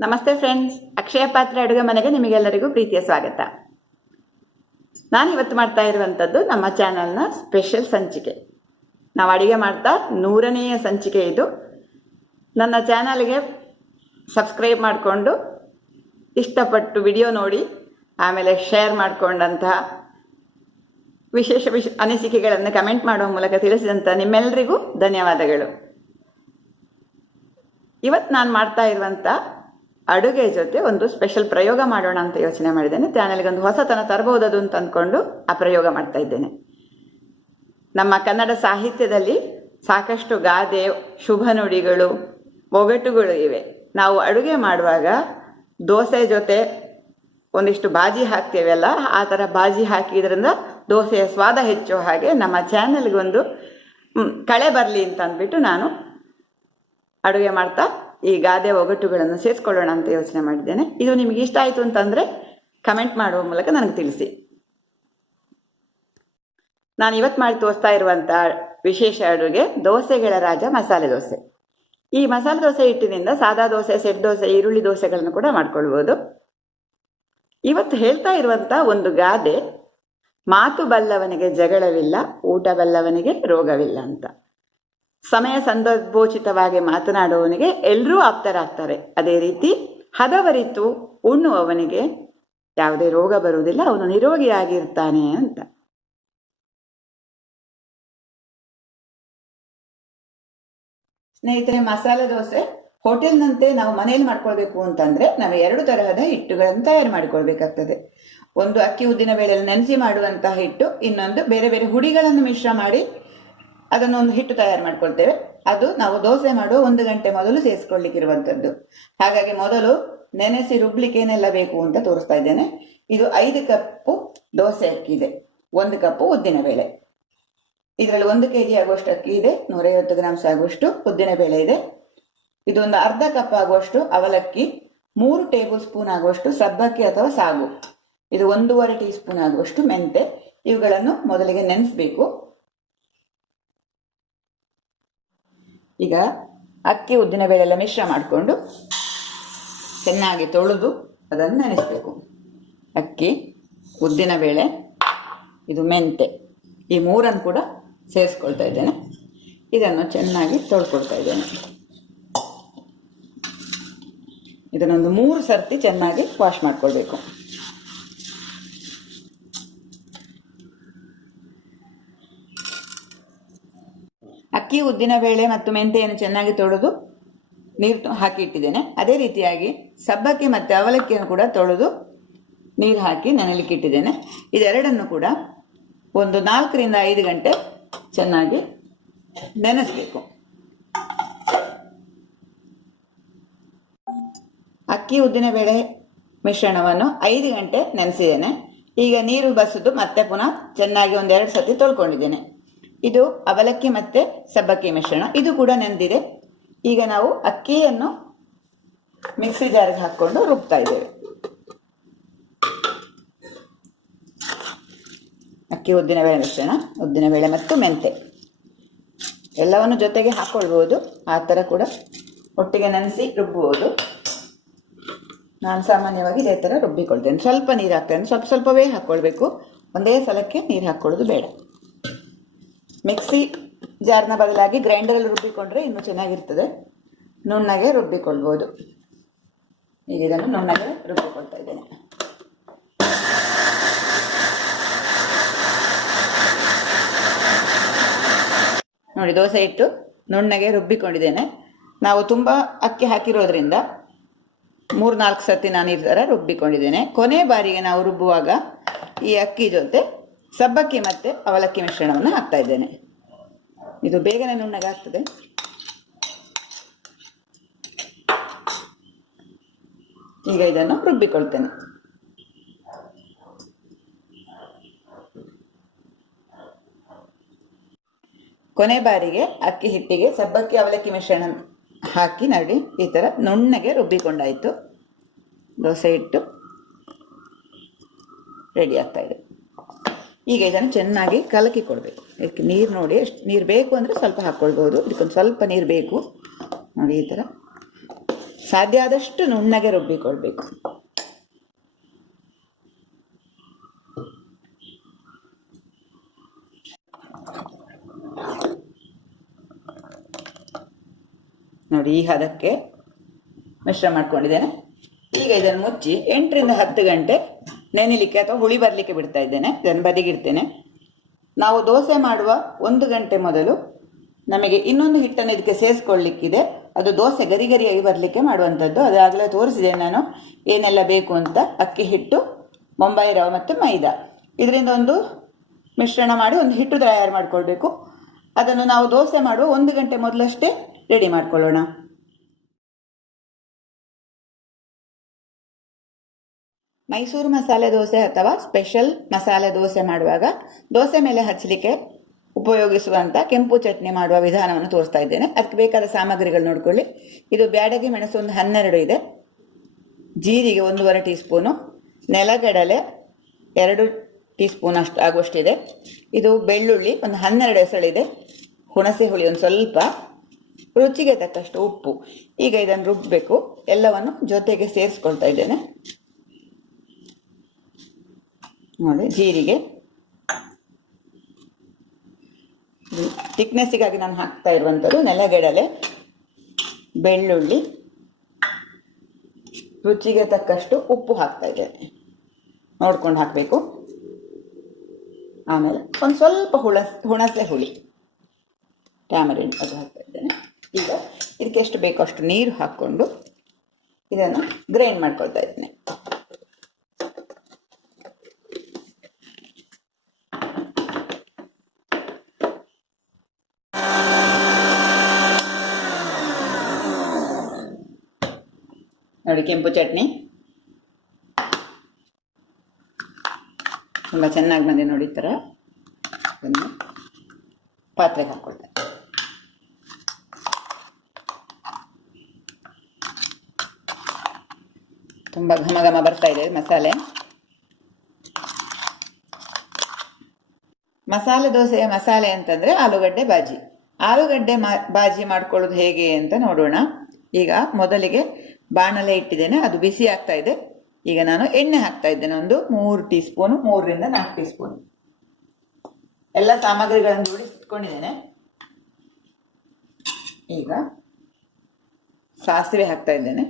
ನಮಸ್ತೆ ಫ್ರೆಂಡ್ಸ್, ಅಕ್ಷಯ ಪಾತ್ರೆ ಅಡುಗೆ ಮನೆಗೆ ನಿಮಗೆಲ್ಲರಿಗೂ ಪ್ರೀತಿಯ ಸ್ವಾಗತ. ನಾನು ಇವತ್ತು ಮಾಡ್ತಾ ಇರುವಂಥದ್ದು ನಮ್ಮ ಚಾನಲ್ನ ಸ್ಪೆಷಲ್ ಸಂಚಿಕೆ. ನಾವು ಅಡುಗೆ ಮಾಡ್ತಾ 100ನೇ ಸಂಚಿಕೆ ಇದು. ನನ್ನ ಚಾನಲ್ಗೆ ಸಬ್ಸ್ಕ್ರೈಬ್ ಮಾಡಿಕೊಂಡು ಇಷ್ಟಪಟ್ಟು ವಿಡಿಯೋ ನೋಡಿ ಆಮೇಲೆ ಶೇರ್ ಮಾಡಿಕೊಂಡಂತಹ ವಿಶೇಷ ಅನಿಸಿಕೆಗಳನ್ನು ಕಮೆಂಟ್ ಮಾಡುವ ಮೂಲಕ ತಿಳಿಸಿದಂಥ ನಿಮ್ಮೆಲ್ಲರಿಗೂ ಧನ್ಯವಾದಗಳು. ಇವತ್ತು ನಾನು ಮಾಡ್ತಾ ಇರುವಂಥ ಅಡುಗೆ ಜೊತೆ ಒಂದು ಸ್ಪೆಷಲ್ ಪ್ರಯೋಗ ಮಾಡೋಣ ಅಂತ ಯೋಚನೆ ಮಾಡಿದ್ದೇನೆ. ಚಾನಲ್ಗೆ ಒಂದು ಹೊಸತನ ತರಬಹುದದು ಅಂತ ಅಂದ್ಕೊಂಡು ಆ ಪ್ರಯೋಗ ಮಾಡ್ತಾ ಇದ್ದೇನೆ. ನಮ್ಮ ಕನ್ನಡ ಸಾಹಿತ್ಯದಲ್ಲಿ ಸಾಕಷ್ಟು ಗಾದೆ, ಶುಭ ನುಡಿಗಳು, ಒಗಟುಗಳು ಇವೆ. ನಾವು ಅಡುಗೆ ಮಾಡುವಾಗ ದೋಸೆ ಜೊತೆ ಒಂದಿಷ್ಟು ಬಾಜಿ ಹಾಕ್ತೇವಲ್ಲ, ಆ ಥರ ಬಾಜಿ ಹಾಕಿದ್ರಿಂದ ದೋಸೆಯ ಸ್ವಾದ ಹೆಚ್ಚೋ ಹಾಗೆ ನಮ್ಮ ಚಾನಲ್ಗೆ ಒಂದು ಕಳೆ ಬರಲಿ ಅಂತ ಅಂದ್ಬಿಟ್ಟು ನಾನು ಅಡುಗೆ ಮಾಡ್ತಾ ಈ ಗಾದೆ ಒಗಟುಗಳನ್ನು ಸೇರಿಸ್ಕೊಳ್ಳೋಣ ಅಂತ ಯೋಚನೆ ಮಾಡಿದ್ದೇನೆ. ಇದು ನಿಮಗೆ ಇಷ್ಟ ಆಯಿತು ಅಂತಂದರೆ ಕಮೆಂಟ್ ಮಾಡುವ ಮೂಲಕ ನನಗೆ ತಿಳಿಸಿ. ನಾನು ಇವತ್ತು ಮಾಡಿ ತೋರಿಸ್ತಾ ಇರುವಂಥ ವಿಶೇಷ ಅಡುಗೆ ದೋಸೆಗಳ ರಾಜ ಮಸಾಲೆ ದೋಸೆ. ಈ ಮಸಾಲೆ ದೋಸೆ ಹಿಟ್ಟಿನಿಂದ ಸಾದಾ ದೋಸೆ, ಸೆಟ್ ದೋಸೆ, ಈರುಳ್ಳಿ ದೋಸೆಗಳನ್ನು ಕೂಡ ಮಾಡ್ಕೊಳ್ಬೋದು. ಇವತ್ತು ಹೇಳ್ತಾ ಇರುವಂಥ ಒಂದು ಗಾದೆ, ಮಾತು ಬಲ್ಲವನಿಗೆ ಜಗಳವಿಲ್ಲ, ಊಟ ಬಲ್ಲವನಿಗೆ ರೋಗವಿಲ್ಲ ಅಂತ. ಸಮಯ ಸಂದರ್ಭೋಚಿತವಾಗಿ ಮಾತನಾಡುವವನಿಗೆ ಎಲ್ಲರೂ ಆಪ್ತರಾಗ್ತಾರೆ. ಅದೇ ರೀತಿ ಹದವರಿತು ಉಣ್ಣುವವನಿಗೆ ಯಾವುದೇ ರೋಗ ಬರುವುದಿಲ್ಲ, ಅವನು ನಿರೋಗಿಯಾಗಿರ್ತಾನೆ ಅಂತ. ಸ್ನೇಹಿತರೆ, ಮಸಾಲೆ ದೋಸೆ ಹೋಟೆಲ್ನಂತೆ ನಾವು ಮನೆಯಲ್ಲಿ ಮಾಡ್ಕೊಳ್ಬೇಕು ಅಂತಂದ್ರೆ ನಾವು 2 ತರಹದ ಹಿಟ್ಟುಗಳನ್ನು ತಯಾರು ಮಾಡಿಕೊಳ್ಬೇಕಾಗ್ತದೆ. ಒಂದು ಅಕ್ಕಿ ಉದ್ದಿನ ಬೇಳೆಯನ್ನು ನೆನೆಸಿ ಮಾಡುವಂತಹ ಹಿಟ್ಟು, ಇನ್ನೊಂದು ಬೇರೆ ಬೇರೆ ಹುಡಿಗಳನ್ನು ಮಿಶ್ರ ಮಾಡಿ ಅದನ್ನೊಂದು ಹಿಟ್ಟು ತಯಾರು ಮಾಡ್ಕೊಳ್ತೇವೆ. ಅದು ನಾವು ದೋಸೆ ಮಾಡುವ 1 ಗಂಟೆ ಮೊದಲು ಸೇರಿಸ್ಕೊಳ್ಳಿಕ್ಕಿರುವಂಥದ್ದು. ಹಾಗಾಗಿ ಮೊದಲು ನೆನೆಸಿ ರುಬ್ಲಿಕ್ಕೆ ಏನೆಲ್ಲ ಬೇಕು ಅಂತ ತೋರಿಸ್ತಾ ಇದ್ದೇನೆ. ಇದು 5 ಕಪ್ಪು ದೋಸೆ ಅಕ್ಕಿ ಇದೆ, 1 ಕಪ್ಪು ಉದ್ದಿನ ಬೇಳೆ, ಇದರಲ್ಲಿ 1 kg ಆಗುವಷ್ಟು ಅಕ್ಕಿ ಇದೆ, 150 ಗ್ರಾಮ್ಸ್ ಆಗುವಷ್ಟು ಉದ್ದಿನ ಬೇಳೆ ಇದೆ, ಇದು ಒಂದು ಅರ್ಧ ಕಪ್ ಆಗುವಷ್ಟು ಅವಲಕ್ಕಿ, 3 ಟೇಬಲ್ ಸ್ಪೂನ್ ಆಗುವಷ್ಟು ಸಬ್ಬಕ್ಕಿ ಅಥವಾ ಸಾಗು, ಇದು 1.5 ಟೀ ಸ್ಪೂನ್ ಆಗುವಷ್ಟು ಮೆಂತೆ. ಇವುಗಳನ್ನು ಮೊದಲಿಗೆ ನೆನೆಸಬೇಕು. ಈಗ ಅಕ್ಕಿ ಉದ್ದಿನ ಬೇಳೆ ಎಲ್ಲ ಮಿಶ್ರ ಮಾಡಿಕೊಂಡು ಚೆನ್ನಾಗಿ ತೊಳೆದು ಅದನ್ನು ನೆನೆಸಬೇಕು. ಅಕ್ಕಿ, ಉದ್ದಿನ ಬೇಳೆ, ಇದು ಮೆಂತೆ, ಈ 3 ಕೂಡ ಸೇರಿಸ್ಕೊಳ್ತಾ ಇದ್ದೇನೆ. ಇದನ್ನು ಚೆನ್ನಾಗಿ ತೊಳ್ಕೊಳ್ತಾ ಇದ್ದೇನೆ. ಇದನ್ನೊಂದು 3 ಸರ್ತಿ ಚೆನ್ನಾಗಿ ವಾಶ್ ಮಾಡ್ಕೊಳ್ಬೇಕು. ಅಕ್ಕಿ, ಉದ್ದಿನ ಬೇಳೆ ಮತ್ತು ಮೆಂತೆಯನ್ನು ಚೆನ್ನಾಗಿ ತೊಳೆದು ನೀರು ಹಾಕಿ ಇಟ್ಟಿದ್ದೇನೆ. ಅದೇ ರೀತಿಯಾಗಿ ಸಬ್ಬಕ್ಕಿ ಮತ್ತು ಅವಲಕ್ಕಿಯನ್ನು ಕೂಡ ತೊಳೆದು ನೀರು ಹಾಕಿ ನೆನೆಲಿಕ್ಕೆ ಇಟ್ಟಿದ್ದೇನೆ. ಇದೆರಡನ್ನು ಕೂಡ ಒಂದು 4 ರಿಂದ 5 ಗಂಟೆ ಚೆನ್ನಾಗಿ ನೆನೆಸಬೇಕು. ಅಕ್ಕಿ ಉದ್ದಿನ ಬೇಳೆ ಮಿಶ್ರಣವನ್ನು 5 ಗಂಟೆ ನೆನೆಸಿದ್ದೇನೆ. ಈಗ ನೀರು ಬಸಿದು ಮತ್ತೆ ಪುನಃ ಚೆನ್ನಾಗಿ 1-2 ಸತಿ ತೊಳ್ಕೊಂಡಿದ್ದೇನೆ. ಇದು ಅವಲಕ್ಕಿ ಮತ್ತೆ ಸಬ್ಬಕ್ಕಿ ಮಿಶ್ರಣ, ಇದು ಕೂಡ ನೆಂದಿದೆ. ಈಗ ನಾವು ಅಕ್ಕಿಯನ್ನು ಮಿಕ್ಸಿ ಜಾರ್ಗೆ ಹಾಕ್ಕೊಂಡು ರುಬ್ತಾ ಇದ್ದೇವೆ. ಅಕ್ಕಿ ಉದ್ದಿನ ಬೇಳೆ ಮಿಶ್ರಣ, ಉದ್ದಿನ ಬೇಳೆ ಮತ್ತು ಮೆಂತೆ ಎಲ್ಲವನ್ನು ಜೊತೆಗೆ ಹಾಕ್ಕೊಳ್ಬೋದು, ಆ ಥರ ಕೂಡ ಒಟ್ಟಿಗೆ ನೆನೆಸಿ ರುಬ್ಬೋದು. ನಾನು ಸಾಮಾನ್ಯವಾಗಿ ಇದೇ ಥರ ರುಬ್ಬಿಕೊಳ್ತೇನೆ. ಸ್ವಲ್ಪ ನೀರು ಹಾಕ್ತೇನೆ, ಸ್ವಲ್ಪವೇ ಹಾಕ್ಕೊಳ್ಬೇಕು, ಒಂದೇ ಸಲಕ್ಕೆ ನೀರು ಹಾಕ್ಕೊಳ್ಳೋದು ಬೇಡ. ಮಿಕ್ಸಿ ಜಾರ್ನ ಬದಲಾಗಿ ಗ್ರೈಂಡರಲ್ಲಿ ರುಬ್ಬಿಕೊಂಡ್ರೆ ಇನ್ನೂ ಚೆನ್ನಾಗಿರ್ತದೆ. ನುಣ್ಣಗೆ ರುಬ್ಬಿಕೊಳ್ಬೋದು. ಈಗ ಇದನ್ನು ನುಣ್ಣಗೆ ರುಬ್ಬಿಕೊಳ್ತಾ ಇದ್ದೇನೆ. ನೋಡಿ, ದೋಸೆ ಇಟ್ಟು ನುಣ್ಣಗೆ ರುಬ್ಬಿಕೊಂಡಿದ್ದೇನೆ. ನಾವು ತುಂಬ ಅಕ್ಕಿ ಹಾಕಿರೋದ್ರಿಂದ 3-4 ಸರ್ತಿ ನಾನು ಈ ಥರ ರುಬ್ಬಿಕೊಂಡಿದ್ದೇನೆ. ಕೊನೆ ಬಾರಿಗೆ ನಾವು ರುಬ್ಬುವಾಗ ಈ ಅಕ್ಕಿ ಜೊತೆ ಸಬ್ಬಕ್ಕಿ ಮತ್ತು ಅವಲಕ್ಕಿ ಮಿಶ್ರಣವನ್ನು ಹಾಕ್ತಾ ಇದ್ದೇನೆ. ಇದು ಬೇಗನೆ ನುಣ್ಣಗೆ ಆಗ್ತದೆ. ಈಗ ಇದನ್ನು ರುಬ್ಬಿಕೊಳ್ತೇನೆ. ಕೊನೆ ಬಾರಿಗೆ ಅಕ್ಕಿ ಹಿಟ್ಟಿಗೆ ಸಬ್ಬಕ್ಕಿ ಅವಲಕ್ಕಿ ಮಿಶ್ರಣ ಹಾಕಿ ನೋಡಿ ಈ ಥರ ನುಣ್ಣಗೆ ರುಬ್ಬಿಕೊಂಡಾಯಿತು. ದೋಸೆ ಹಿಟ್ಟು ರೆಡಿ ಆಗ್ತಾ ಇದೆ. ಈಗ ಇದನ್ನು ಚೆನ್ನಾಗಿ ಕಲಕಿ ಕೊಡಬೇಕು. ಇದಕ್ಕೆ ನೀರು ನೋಡಿ, ಎಷ್ಟು ನೀರು ಬೇಕು ಅಂದರೆ ಸ್ವಲ್ಪ ಹಾಕ್ಕೊಳ್ಬೋದು. ಇದಕ್ಕೊಂದು ಸ್ವಲ್ಪ ನೀರು ಬೇಕು ನೋಡಿ. ಈ ಥರ ಸಾಧ್ಯ ಆದಷ್ಟು ನುಣ್ಣಗೆ ರುಬ್ಬಿಕೊಳ್ಬೇಕು. ನೋಡಿ, ಈ ಹದಕ್ಕೆ ಮಿಶ್ರ ಮಾಡ್ಕೊಂಡಿದ್ದೇನೆ. ಈಗ ಇದನ್ನು ಮುಚ್ಚಿ 8 ರಿಂದ 10 ಗಂಟೆ ನೆನೆಲಿಕ್ಕೆ ಅಥವಾ ಹುಳಿ ಬರಲಿಕ್ಕೆ ಬಿಡ್ತಾ ಇದ್ದೇನೆ. ಇದನ್ನು ಬದಿಗಿಡ್ತೇನೆ. ನಾವು ದೋಸೆ ಮಾಡುವ 1 ಗಂಟೆ ಮೊದಲು ನಮಗೆ ಇನ್ನೊಂದು ಹಿಟ್ಟನ್ನು ಇದಕ್ಕೆ ಸೇರಿಸ್ಕೊಳ್ಳಿಕ್ಕಿದೆ. ಅದು ದೋಸೆ ಗರಿ ಗರಿಯಾಗಿ ಬರಲಿಕ್ಕೆ ಮಾಡುವಂಥದ್ದು. ಅದಾಗಲೇ ತೋರಿಸಿದ್ದೇನೆ ನಾನು ಏನೆಲ್ಲ ಬೇಕು ಅಂತ. ಅಕ್ಕಿ ಹಿಟ್ಟು, ಬೊಂಬಾಯಿ ರವೆ ಮತ್ತು ಮೈದಾ, ಇದರಿಂದ ಒಂದು ಮಿಶ್ರಣ ಮಾಡಿ ಒಂದು ಹಿಟ್ಟು ತಯಾರು ಮಾಡಿಕೊಳ್ಬೇಕು. ಅದನ್ನು ನಾವು ದೋಸೆ ಮಾಡುವ 1 ಗಂಟೆ ಮೊದಲಷ್ಟೇ ರೆಡಿ ಮಾಡ್ಕೊಳ್ಳೋಣ. ಮೈಸೂರು ಮಸಾಲೆ ದೋಸೆ ಅಥವಾ ಸ್ಪೆಷಲ್ ಮಸಾಲೆ ದೋಸೆ ಮಾಡುವಾಗ ದೋಸೆ ಮೇಲೆ ಹಚ್ಚಲಿಕ್ಕೆ ಉಪಯೋಗಿಸುವಂಥ ಕೆಂಪು ಚಟ್ನಿ ಮಾಡುವ ವಿಧಾನವನ್ನು ತೋರಿಸ್ತಾ ಇದ್ದೇನೆ. ಅದಕ್ಕೆ ಬೇಕಾದ ಸಾಮಗ್ರಿಗಳು ನೋಡ್ಕೊಳ್ಳಿ. ಇದು ಬ್ಯಾಡಗಿ ಮೆಣಸು ಒಂದು 12 ಇದೆ, ಜೀರಿಗೆ 1.5 ಟೀ ಸ್ಪೂನು, ನೆಲಗಡಲೆ 2 ಟೀ ಸ್ಪೂನ್ ಅಷ್ಟು ಆಗುವಷ್ಟಿದೆ. ಇದು ಬೆಳ್ಳುಳ್ಳಿ ಒಂದು 12 ಎಸಳಿದೆ, ಹುಣಸೆ ಹುಳಿ ಒಂದು ಸ್ವಲ್ಪ, ರುಚಿಗೆ ತಕ್ಕಷ್ಟು ಉಪ್ಪು. ಈಗ ಇದನ್ನು ರುಬ್ಬಬೇಕು. ಎಲ್ಲವನ್ನು ಜೊತೆಗೆ ಸೇರಿಸ್ಕೊಳ್ತಾ ಇದ್ದೇನೆ. ನೋಡಿ, ಜೀರಿಗೆ ಥಿಕ್ನೆಸ್ಸಿಗಾಗಿ ನಾನು ಹಾಕ್ತಾ ಇರುವಂಥದ್ದು. ನೆಲಗಡಲೆ, ಬೆಳ್ಳುಳ್ಳಿ, ರುಚಿಗೆ ತಕ್ಕಷ್ಟು ಉಪ್ಪು ಹಾಕ್ತಾ ಇದ್ದೇನೆ, ನೋಡ್ಕೊಂಡು ಹಾಕಬೇಕು. ಆಮೇಲೆ ಒಂದು ಸ್ವಲ್ಪ ಹುಣಸೆ ಹುಳಿ, ಟ್ಯಾಮರಿನ್, ಅದು ಹಾಕ್ತಾ ಇದ್ದೇನೆ. ಈಗ ಇದಕ್ಕೆ ಎಷ್ಟು ಬೇಕೋ ಅಷ್ಟು ನೀರು ಹಾಕ್ಕೊಂಡು ಇದನ್ನು ಗ್ರೈಂಡ್ ಮಾಡ್ಕೊಳ್ತಾ ಇದ್ದೇನೆ. ನೋಡಿ, ಕೆಂಪು ಚಟ್ನಿ ತುಂಬ ಚೆನ್ನಾಗಿ ಬಂದಿದೆ. ನೋಡಿ, ಈ ಥರ ಅದನ್ನು ಪಾತ್ರೆಗೆ ಹಾಕ್ಕೊಳ್ತೇನೆ. ತುಂಬ ಘಮ ಘಮ ಬರ್ತಾ ಇದೆ ಮಸಾಲೆ. ಮಸಾಲೆ ದೋಸೆಯ ಮಸಾಲೆ ಅಂತಂದರೆ ಆಲೂಗಡ್ಡೆ ಬಾಜಿ. ಆಲೂಗಡ್ಡೆ ಬಾಜಿ ಮಾಡ್ಕೊಳ್ಳೋದು ಹೇಗೆ ಅಂತ ನೋಡೋಣ. ಈಗ ಮೊದಲಿಗೆ ಬಾಣಲೆ ಇಟ್ಟಿದ್ದೇನೆ, ಅದು ಬಿಸಿ ಆಗ್ತಾ ಇದೆ. ಈಗ ನಾನು ಎಣ್ಣೆ ಹಾಕ್ತಾ ಇದ್ದೇನೆ, ಒಂದು 3 ಟೀ ಸ್ಪೂನು, 3 ರಿಂದ 4 ಟೀ ಸ್ಪೂನು. ಎಲ್ಲ ಸಾಮಗ್ರಿಗಳನ್ನು ಜೋಡಿಸಿಟ್ಕೊಂಡಿದ್ದೇನೆ. ಈಗ ಸಾಸಿವೆ ಹಾಕ್ತಾ ಇದ್ದೇನೆ,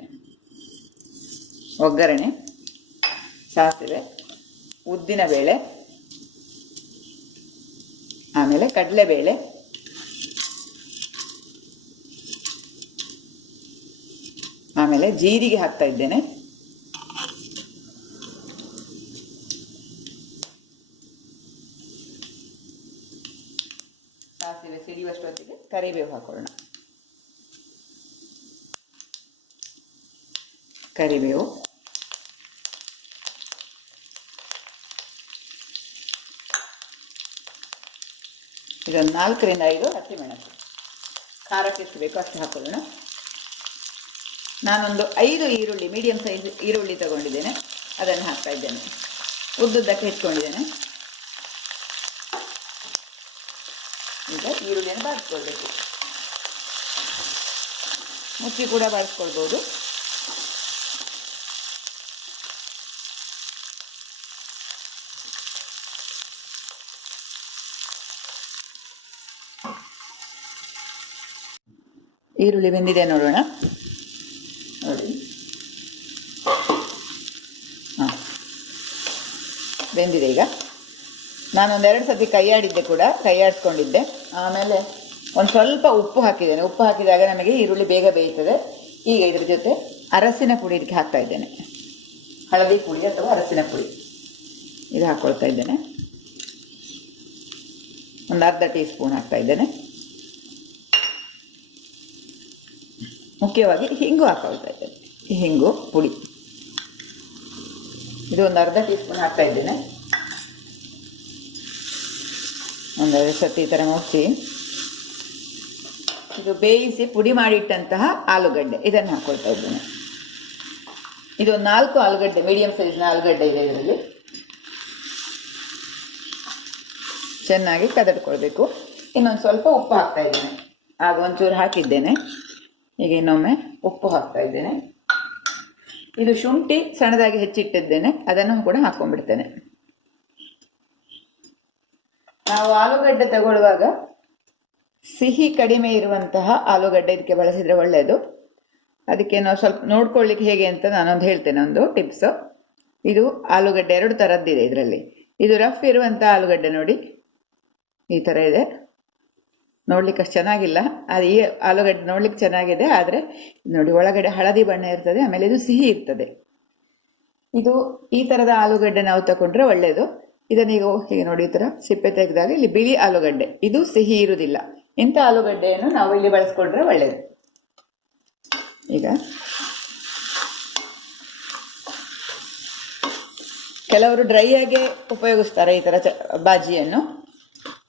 ಒಗ್ಗರಣೆ, ಸಾಸಿವೆ, ಉದ್ದಿನ ಬೇಳೆ, ಆಮೇಲೆ ಕಡಲೆಬೇಳೆ, ಆಮೇಲೆ ಜೀರಿಗೆ ಹಾಕ್ತಾ ಇದ್ದೇನೆ, ಸಾಸಿವೆ ಸಿಡಿಯುವಷ್ಟೊತ್ತಿಗೆ ಕರಿಬೇವು ಹಾಕೊಳ್ಳೋಣ. ಕರಿಬೇವು, ಇದೊಂದು 4 ರಿಂದ 5 ಹಸಿಮೆಣಸು, ಖಾರಕ್ಕೆ ಎಷ್ಟು ಬೇಕೋ ಅಷ್ಟು ಹಾಕೊಳ್ಳೋಣ. ನಾನೊಂದು 5 ಈರುಳ್ಳಿ, ಮೀಡಿಯಂ ಸೈಜ್ ಈರುಳ್ಳಿ ತಗೊಂಡಿದ್ದೇನೆ, ಅದನ್ನು ಹಾಕ್ತಾ ಇದ್ದೇನೆ. ಉದ್ದುದ್ದಕ್ಕೆ ಇಟ್ಕೊಂಡಿದ್ದೇನೆ. ಈಗ ಈರುಳ್ಳಿಯನ್ನು ಬಾಡಿಸ್ಕೊಳ್ಬೇಕು. ಮುಚ್ಚಿ ಕೂಡ ಬಾಡಿಸ್ಕೊಳ್ಬೋದು. ಈರುಳ್ಳಿ ಬೆಂದಿದೆ ನೋಡೋಣ. ನೋಡಿ, ಹಾಂ, ಬೆಂದಿದೆ. ಈಗ ನಾನೊಂದು 2 ಸತಿ ಕೈಯಾಡಿದ್ದೆ ಕೂಡ, ಕೈಯಾಡಿಸ್ಕೊಂಡಿದ್ದೆ. ಆಮೇಲೆ ಒಂದು ಸ್ವಲ್ಪ ಉಪ್ಪು ಹಾಕಿದ್ದೇನೆ. ಉಪ್ಪು ಹಾಕಿದಾಗ ನಮಗೆ ಈರುಳ್ಳಿ ಬೇಗ ಬೇಯ್ತದೆ. ಈಗ ಇದ್ರ ಜೊತೆ ಅರಸಿನ ಪುಡಿ ಇದಕ್ಕೆ ಹಾಕ್ತಾ ಇದ್ದೇನೆ, ಹಳದಿ ಪುಡಿ ಅಥವಾ ಅರಸಿನ ಪುಡಿ, ಇದು ಹಾಕ್ಕೊಳ್ತಾ ಇದ್ದೇನೆ. ಒಂದು ಅರ್ಧ ಟೀ ಸ್ಪೂನ್ ಹಾಕ್ತಾ ಇದ್ದೇನೆ. ಮುಖ್ಯವಾಗಿ ಹಿಂಗು ಹಾಕೊಳ್ತಾ ಇದ್ದೇನೆ, ಈ ಹಿಂಗು ಪುಡಿ, ಇದು ಒಂದು ಅರ್ಧ ಟೀ ಸ್ಪೂನ್ ಹಾಕ್ತಾ ಇದ್ದೇನೆ. ಒಂದು 2 ಸತಿ ಈ ಥರ ಮುಚ್ಚಿ, ಇದು ಬೇಯಿಸಿ ಪುಡಿ ಮಾಡಿಟ್ಟಂತಹ ಆಲೂಗಡ್ಡೆ, ಇದನ್ನು ಹಾಕ್ಕೊಳ್ತಾ ಇದ್ದೇನೆ. ಇದು 4 ಆಲೂಗಡ್ಡೆ, ಮೀಡಿಯಂ ಸೈಜ್ನ ಆಲೂಗಡ್ಡೆ ಇದೆ. ಇದರಲ್ಲಿ ಚೆನ್ನಾಗಿ ಕದಡ್ಕೊಳ್ಬೇಕು. ಇನ್ನೊಂದು ಸ್ವಲ್ಪ ಉಪ್ಪು ಹಾಕ್ತಾ ಇದ್ದೇನೆ, ಆಗ ಒಂಚೂರು ಹಾಕಿದ್ದೇನೆ. ಈಗ ಇನ್ನೊಮ್ಮೆ ಉಪ್ಪು ಹಾಕ್ತಾ ಇದ್ದೇನೆ. ಇದು ಶುಂಠಿ ಸಣ್ಣದಾಗಿ ಹೆಚ್ಚಿಟ್ಟಿದ್ದೇನೆ, ಅದನ್ನು ಕೂಡ ಹಾಕೊಂಡ್ಬಿಡ್ತೇನೆ. ನಾವು ಆಲೂಗಡ್ಡೆ ತಗೊಳ್ಳುವಾಗ ಸಿಹಿ ಕಡಿಮೆ ಇರುವಂತಹ ಆಲೂಗಡ್ಡೆ ಇದಕ್ಕೆ ಬಳಸಿದರೆ ಒಳ್ಳೆಯದು. ಅದಕ್ಕೆ ನಾವು ಸ್ವಲ್ಪ ನೋಡ್ಕೊಳ್ಳಿಕ್ಕೆ ಹೇಗೆ ಅಂತ ನಾನೊಂದು ಹೇಳ್ತೇನೆ, ಒಂದು ಟಿಪ್ಸು. ಇದು ಆಲೂಗಡ್ಡೆ 2 ಥರದ್ದಿದೆ ಇದರಲ್ಲಿ. ಇದು ರಫ್ ಇರುವಂಥ ಆಲೂಗಡ್ಡೆ ನೋಡಿ, ಈ ಥರ ಇದೆ. ನೋಡ್ಲಿಕ್ಕೆ ಅಷ್ಟು ಚೆನ್ನಾಗಿಲ್ಲ, ಅದು ಈ ಆಲೂಗಡ್ಡೆ ನೋಡ್ಲಿಕ್ಕೆ ಚೆನ್ನಾಗಿದೆ, ಆದರೆ ನೋಡಿ ಒಳಗಡೆ ಹಳದಿ ಬಣ್ಣ ಇರ್ತದೆ, ಆಮೇಲೆ ಇದು ಸಿಹಿ ಇರ್ತದೆ. ಇದು ಈ ಥರದ ಆಲೂಗಡ್ಡೆ ನಾವು ತಗೊಂಡ್ರೆ ಒಳ್ಳೆಯದು. ಇದನ್ನೀಗ ಹೀಗೆ ನೋಡಿ, ಈ ಥರ ಸಿಪ್ಪೆ ತೆಗೆದಾಗ ಇಲ್ಲಿ ಬಿಳಿ ಆಲೂಗಡ್ಡೆ, ಇದು ಸಿಹಿ ಇರುವುದಿಲ್ಲ. ಇಂಥ ಆಲೂಗಡ್ಡೆಯನ್ನು ನಾವು ಇಲ್ಲಿ ಬಳಸ್ಕೊಂಡ್ರೆ ಒಳ್ಳೆಯದು. ಈಗ ಕೆಲವರು ಡ್ರೈ ಆಗಿ ಉಪಯೋಗಿಸ್ತಾರೆ ಈ ಥರ ಬಾಜಿಯನ್ನು,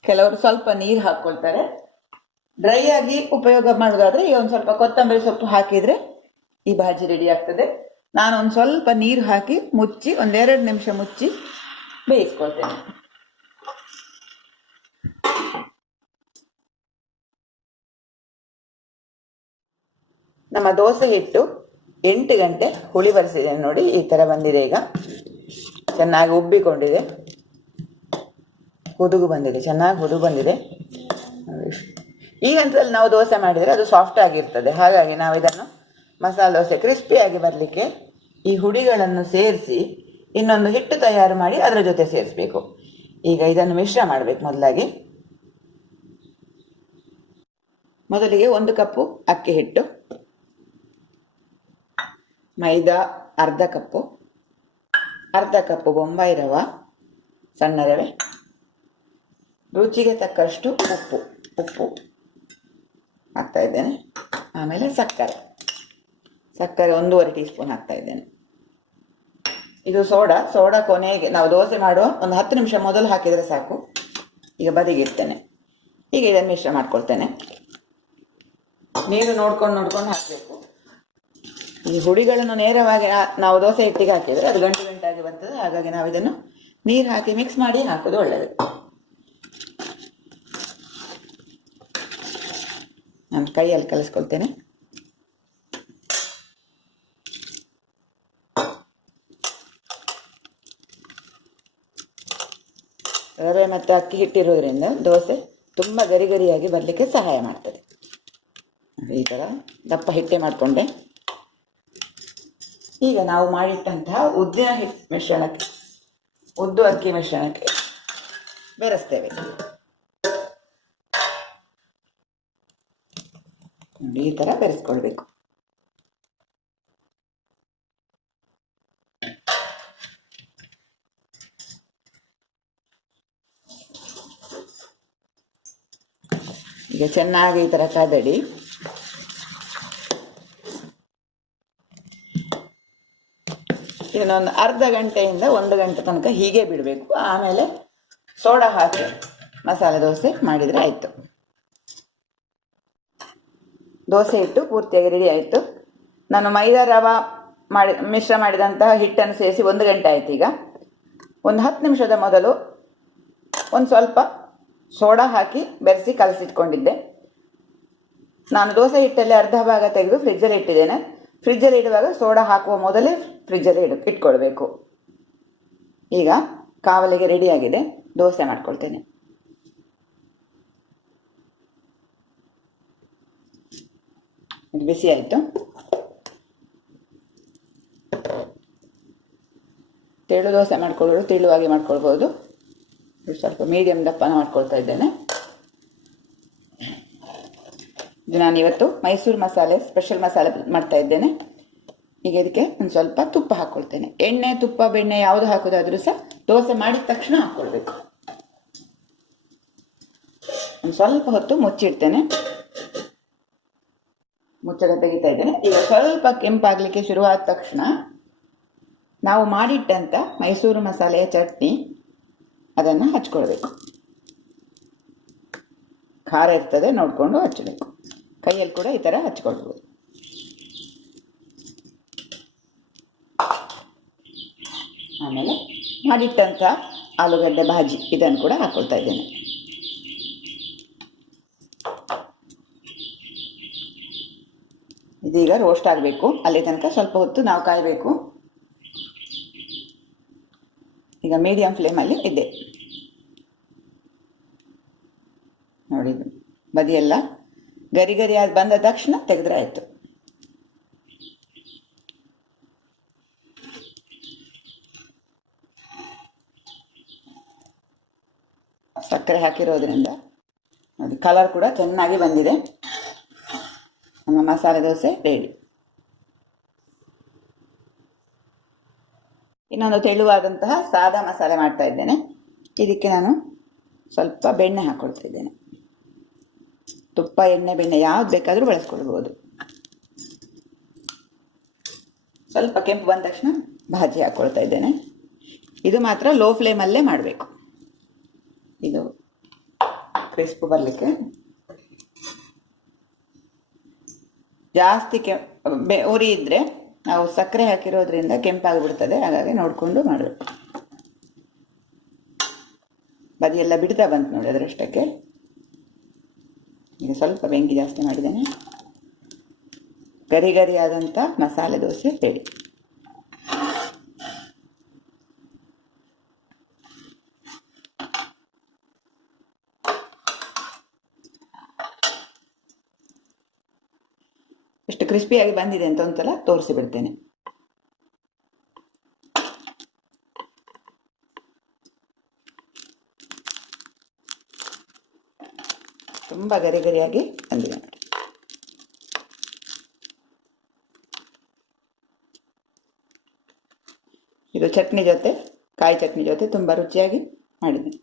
ಕೆಲವರು ಸ್ವಲ್ಪ ನೀರು ಹಾಕ್ಕೊಳ್ತಾರೆ. ಡ್ರೈ ಆಗಿ ಉಪಯೋಗ ಮಾಡೋದಾದ್ರೆ ಈಗ ಒಂದು ಸ್ವಲ್ಪ ಕೊತ್ತಂಬರಿ ಸೊಪ್ಪು ಹಾಕಿದರೆ ಈ ಬಾಜಿ ರೆಡಿ ಆಗ್ತದೆ. ನಾನು ಒಂದು ಸ್ವಲ್ಪ ನೀರು ಹಾಕಿ ಮುಚ್ಚಿ 1-2 ನಿಮಿಷ ಮುಚ್ಚಿ ಬೇಯಿಸ್ಕೊಳ್ತೇನೆ. ನಮ್ಮ ದೋಸೆ ಹಿಟ್ಟು 8 ಗಂಟೆ ಹುಳಿ ಬರಿಸಿದ್ದೇನೆ ನೋಡಿ, ಈ ಥರ ಬಂದಿದೆ. ಈಗ ಚೆನ್ನಾಗಿ ಉಬ್ಬಿಕೊಂಡಿದೆ, ಹುದುಗು ಬಂದಿದೆ, ಚೆನ್ನಾಗಿ ಹುದುಗು ಬಂದಿದೆ. ಈ ಹಂತದಲ್ಲಿ ನಾವು ದೋಸೆ ಮಾಡಿದರೆ ಅದು ಸಾಫ್ಟ್ ಆಗಿರ್ತದೆ. ಹಾಗಾಗಿ ನಾವು ಇದನ್ನು ಮಸಾಲೆ ದೋಸೆ ಕ್ರಿಸ್ಪಿಯಾಗಿ ಬರಲಿಕ್ಕೆ ಈ ಹುಡಿಗಳನ್ನು ಸೇರಿಸಿ ಇನ್ನೊಂದು ಹಿಟ್ಟು ತಯಾರು ಮಾಡಿ ಅದರ ಜೊತೆ ಸೇರಿಸಬೇಕು. ಈಗ ಇದನ್ನು ಮಿಶ್ರ ಮಾಡಬೇಕು. ಮೊದಲಿಗೆ 1 ಕಪ್ಪು ಅಕ್ಕಿ ಹಿಟ್ಟು, ಮೈದಾ ಅರ್ಧ ಕಪ್ಪು ಬೊಂಬಾಯಿ ರವೆ, ಸಣ್ಣ ರವೆ, ರುಚಿಗೆ ತಕ್ಕಷ್ಟು ಉಪ್ಪು ಹಾಕ್ತಾ ಇದ್ದೇನೆ. ಆಮೇಲೆ ಸಕ್ಕರೆ 1.5 ಟೀ ಸ್ಪೂನ್ ಹಾಕ್ತಾ ಇದ್ದೇನೆ. ಇದು ಸೋಡಾ ಕೊನೆಗೆ ನಾವು ದೋಸೆ ಮಾಡುವ ಒಂದು 10 ನಿಮಿಷ ಮೊದಲು ಹಾಕಿದರೆ ಸಾಕು. ಈಗ ಬದಿಗಿಡ್ತೇನೆ. ಈಗ ಇದನ್ನು ಮಿಶ್ರ ಮಾಡ್ಕೊಳ್ತೇನೆ. ನೀರು ನೋಡ್ಕೊಂಡು ಹಾಕಬೇಕು. ಈ ಹುಡಿಗಳನ್ನು ನೇರವಾಗಿ ನಾವು ದೋಸೆ ಹಿಟ್ಟಿಗೆ ಹಾಕಿದರೆ ಅದು ಗಂಟಾಗಿ ಬರ್ತದೆ. ಹಾಗಾಗಿ ನಾವು ಇದನ್ನು ನೀರು ಹಾಕಿ ಮಿಕ್ಸ್ ಮಾಡಿ ಹಾಕೋದು ಒಳ್ಳೆಯದು. ನಾನು ಕೈಯಲ್ಲಿ ಕಲಿಸ್ಕೊಳ್ತೇನೆ. ರವೆ ಮತ್ತು ಅಕ್ಕಿ ಹಿಟ್ಟಿರೋದ್ರಿಂದ ದೋಸೆ ತುಂಬ ಗರಿಯಾಗಿ ಬರಲಿಕ್ಕೆ ಸಹಾಯ ಮಾಡ್ತದೆ. ಈ ಥರ ದಪ್ಪ ಹಿಟ್ಟೆ ಮಾಡಿಕೊಂಡೆ. ಈಗ ನಾವು ಮಾಡಿಟ್ಟಂತಹ ಉದ್ದು ಅಕ್ಕಿ ಮಿಶ್ರಣಕ್ಕೆ ಬೆರೆಸ್ತೇವೆ. ಈ ಥರ ಬೆರೆಸ್ಕೊಳ್ಬೇಕು. ಈಗ ಚೆನ್ನಾಗಿ ಈ ಥರ ಕಾದಡಿ. ಇದನ್ನೊಂದು ಅರ್ಧ ಗಂಟೆಯಿಂದ 1 ಗಂಟೆ ತನಕ ಹೀಗೆ ಬಿಡಬೇಕು. ಆಮೇಲೆ ಸೋಡಾ ಹಾಕಿ ಮಸಾಲೆ ದೋಸೆ ಮಾಡಿದರೆ ಆಯಿತು. ದೋಸೆ ಹಿಟ್ಟು ಪೂರ್ತಿಯಾಗಿ ರೆಡಿ ಆಯಿತು. ನಾನು ಮೈದಾ ರವೆ ಮಿಶ್ರ ಮಾಡಿದಂತಹ ಹಿಟ್ಟನ್ನು ಸೇರಿಸಿ 1 ಗಂಟೆ ಆಯಿತು. ಈಗ ಒಂದು 10 ನಿಮಿಷದ ಮೊದಲು ಒಂದು ಸ್ವಲ್ಪ ಸೋಡಾ ಹಾಕಿ ಬೆರೆಸಿ ಕಲಸಿಟ್ಕೊಂಡಿದ್ದೆ. ನಾನು ದೋಸೆ ಹಿಟ್ಟಲ್ಲಿ ಅರ್ಧ ಭಾಗ ತೆಗೆದು ಫ್ರಿಜ್ಜಲ್ಲಿ ಇಟ್ಟಿದ್ದೇನೆ. ಫ್ರಿಜ್ಜಲ್ಲಿ ಇಡುವಾಗ ಸೋಡಾ ಹಾಕುವ ಮೊದಲೇ ಫ್ರಿಜ್ಜಲ್ಲಿ ಇಟ್ಕೊಳ್ಬೇಕು. ಈಗ ಕಾವಲಿಗೆ ರೆಡಿಯಾಗಿದೆ. ದೋಸೆ ಮಾಡ್ಕೊಳ್ತೇನೆ. ಬಿಸಿ ಆಯಿತು. ತೆಳು ದೋಸೆ ಮಾಡ್ಕೊಳ್ಳೋರು ತೆಳುವಾಗಿ ಮಾಡ್ಕೊಳ್ಬೋದು. ಸ್ವಲ್ಪ ಮೀಡಿಯಮ್ ದಪ್ಪನ ಮಾಡ್ಕೊಳ್ತಾ ಇದ್ದೇನೆ. ಇದು ನಾನಿವತ್ತು ಮೈಸೂರು ಮಸಾಲೆ ಸ್ಪೆಷಲ್ ಮಸಾಲೆ ಮಾಡ್ತಾ ಇದ್ದೇನೆ. ಈಗ ಇದಕ್ಕೆ ಒಂದು ಸ್ವಲ್ಪ ತುಪ್ಪ ಹಾಕ್ಕೊಳ್ತೇನೆ. ಎಣ್ಣೆ, ತುಪ್ಪ, ಬೆಣ್ಣೆ ಯಾವುದು ಹಾಕೋದಾದ್ರೂ ಸಹ ದೋಸೆ ಮಾಡಿದ ತಕ್ಷಣ ಹಾಕ್ಕೊಳ್ಬೇಕು. ಒಂದು ಸ್ವಲ್ಪ ಹೊತ್ತು ಮುಚ್ಚಿಡ್ತೇನೆ. ಮುಚ್ಚಳ ತೆಗಿತಾ ಇದ್ದೇನೆ. ಈಗ ಸ್ವಲ್ಪ ಕೆಂಪಾಗಲಿಕ್ಕೆ ಶುರುವಾದ ತಕ್ಷಣ ನಾವು ಮಾಡಿಟ್ಟಂಥ ಮೈಸೂರು ಮಸಾಲೆಯ ಚಟ್ನಿ ಅದನ್ನು ಹಚ್ಕೊಳ್ಬೇಕು. ಖಾರ ಇರ್ತದೆ, ನೋಡಿಕೊಂಡು ಹಚ್ಚಬೇಕು. ಕೈಯಲ್ಲಿ ಕೂಡ ಈ ಥರ ಹಚ್ಕೊಳ್ಬೋದು. ಆಮೇಲೆ ಮಾಡಿಟ್ಟಂಥ ಆಲೂಗಡ್ಡೆ ಭಾಜಿ ಇದನ್ನು ಕೂಡ ಹಾಕ್ಕೊಳ್ತಾ ಇದ್ದೇನೆ. ಇದೀಗ ರೋಸ್ಟ್ ಆಗಬೇಕು. ಅಲ್ಲಿ ತನಕ ಸ್ವಲ್ಪ ಹೊತ್ತು ನಾವು ಕಾಯಬೇಕು. ಈಗ ಮೀಡಿಯಂ ಫ್ಲೇಮಲ್ಲಿ ಇದೆ ನೋಡಿ. ಬದಿಯೆಲ್ಲ ಗರಿ ಗರಿಯಾಗಿ ಬಂದ ತಕ್ಷಣ ತೆಗೆದ್ರೆ ಆಯಿತು. ಸಕ್ಕರೆ ಹಾಕಿರೋದ್ರಿಂದ ನೋಡಿ ಕಲರ್ ಕೂಡ ಚೆನ್ನಾಗಿ ಬಂದಿದೆ. ನಮ್ಮ ಮಸಾಲೆ ದೋಸೆ ರೆಡಿ. ಇನ್ನೊಂದು ತೆಳುವಾದಂತಹ ಸಾದಾ ಮಸಾಲೆ ಮಾಡ್ತಾ ಇದ್ದೇನೆ. ಇದಕ್ಕೆ ನಾನು ಸ್ವಲ್ಪ ಬೆಣ್ಣೆ ಹಾಕ್ಕೊಳ್ತಿದ್ದೇನೆ. ತುಪ್ಪ, ಎಣ್ಣೆ, ಬೆಣ್ಣೆ ಯಾವ್ದು ಬೇಕಾದರೂ ಬಳಸ್ಕೊಳ್ಬೋದು. ಸ್ವಲ್ಪ ಕೆಂಪು ಬಂದ ತಕ್ಷಣ ಭಾಜಿ ಹಾಕ್ಕೊಳ್ತಾ ಇದ್ದೇನೆ. ಇದು ಮಾತ್ರ ಲೋ ಫ್ಲೇಮಲ್ಲೇ ಮಾಡಬೇಕು, ಇದು ಕ್ರಿಸ್ಪ್ ಬರಲಿಕ್ಕೆ. ಜಾಸ್ತಿ ಉರಿ ಇದ್ದರೆ ನಾವು ಸಕ್ಕರೆ ಹಾಕಿರೋದ್ರಿಂದ ಕೆಂಪಾಗಿಬಿಡ್ತದೆ, ಹಾಗಾಗಿ ನೋಡಿಕೊಂಡು ಮಾಡಬೇಕು. ಬದಿಯೆಲ್ಲ ಬಿಡ್ತಾ ಬಂತು ನೋಡಿ ಅದರಷ್ಟಕ್ಕೆ. ಈಗ ಸ್ವಲ್ಪ ಬೆಂಕಿ ಜಾಸ್ತಿ ಮಾಡಿದ್ದೇನೆ. ಗರಿ ಗರಿಯಾದಂಥ ಮಸಾಲೆ ದೋಸೆ ರೆಡಿ. ಎಷ್ಟು ಕ್ರಿಸ್ಪಿಯಾಗಿ ಬಂದಿದೆ ಅಂತ ಒಂದ್ಸಲ ತೋರಿಸಿ ಬಿಡ್ತೇನೆ. ತುಂಬ ಗರಿ ಗರಿಯಾಗಿ ಬಂದಿದೆ ನೋಡಿ. ಇದು ಚಟ್ನಿ ಜೊತೆ, ಕಾಯಿ ಚಟ್ನಿ ಜೊತೆ ತುಂಬ ರುಚಿಯಾಗಿ ಮಾಡಿದ್ದೀನಿ.